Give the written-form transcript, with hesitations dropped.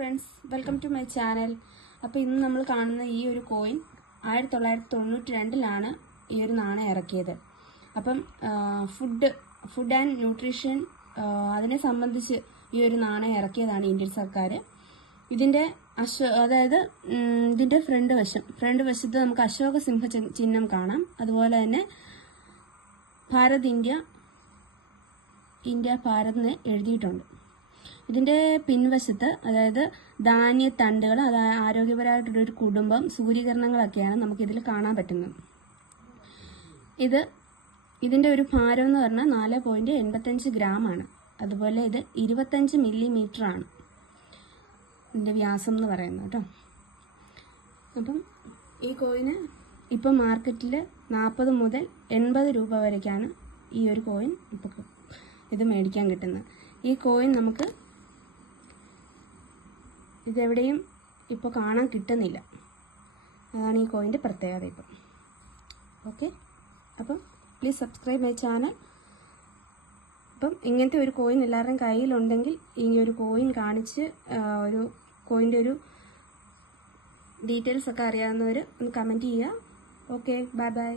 Friends, welcome to my channel. അപ്പോൾ ഇന്ന് നമ്മൾ കാണുന്ന ഈ ഒരു കോയിൻ 1992 ഈ ഒരു നാണയം ഇറക്കിയത്. അപ്പം ഫുഡ് ആൻഡ് ന്യൂട്രീഷൻ അതിനെ സംബന്ധിച്ച് ഈ ഒരു നാണയം ഇറക്കിയതാണ് ഇന്ത്യൻ സർക്കാർ. ഇതിൻ്റെ ഇതിൻ്റെ ഫ്രണ്ട് വശത്ത് നമുക്ക് അശോക സിംഹ ചിഹ്നം കാണാം. അതുപോലെ തന്നെ ഇന്ത്യ ഭാരത് എന്ന് എഴുതിയിട്ടുണ്ട്. ഇതിൻ്റെ പിൻവശത്ത് അതായത് ധാന്യത്തണ്ടുകൾ, ആരോഗ്യപരമായിട്ടുള്ളൊരു കുടുംബം, സൂര്യകിരണങ്ങളൊക്കെയാണ് നമുക്കിതിൽ കാണാൻ പറ്റുന്നത്. ഇതിൻ്റെ ഒരു ഭാരം എന്ന് പറഞ്ഞാൽ 4.85 ഗ്രാമാണ്. അതുപോലെ ഇത് 25 മില്ലിമീറ്റർ ആണ് ഇതിൻ്റെ വ്യാസം എന്ന് പറയുന്നത് കേട്ടോ. അപ്പം ഈ കോയിന് ഇപ്പം മാർക്കറ്റിൽ 40 മുതൽ 80 രൂപ വരയ്ക്കാണ് ഈ ഒരു കോയിൻ ഇപ്പം ഇത് മേടിക്കാൻ കിട്ടുന്നത്. ഈ കോയിൻ നമുക്ക് ഇതെവിടെയും ഇപ്പോൾ കാണാൻ കിട്ടുന്നില്ല. അതാണ് ഈ കോയിൻ്റെ പ്രത്യേകത ഇപ്പം. ഓക്കെ, അപ്പം പ്ലീസ് സബ്സ്ക്രൈബ് മൈ ചാനൽ. അപ്പം ഇങ്ങനത്തെ ഒരു കോയിൻ എല്ലാവരുടെയും കയ്യിലുണ്ടെങ്കിൽ ഈ ഒരു കോയിൻ കാണിച്ച് ഒരു കോയിൻ്റെ ഒരു ഡീറ്റെയിൽസ് ഒക്കെ അറിയാവുന്നവർ ഒന്ന് കമൻറ്റ് ചെയ്യുക. Okay, bye bye.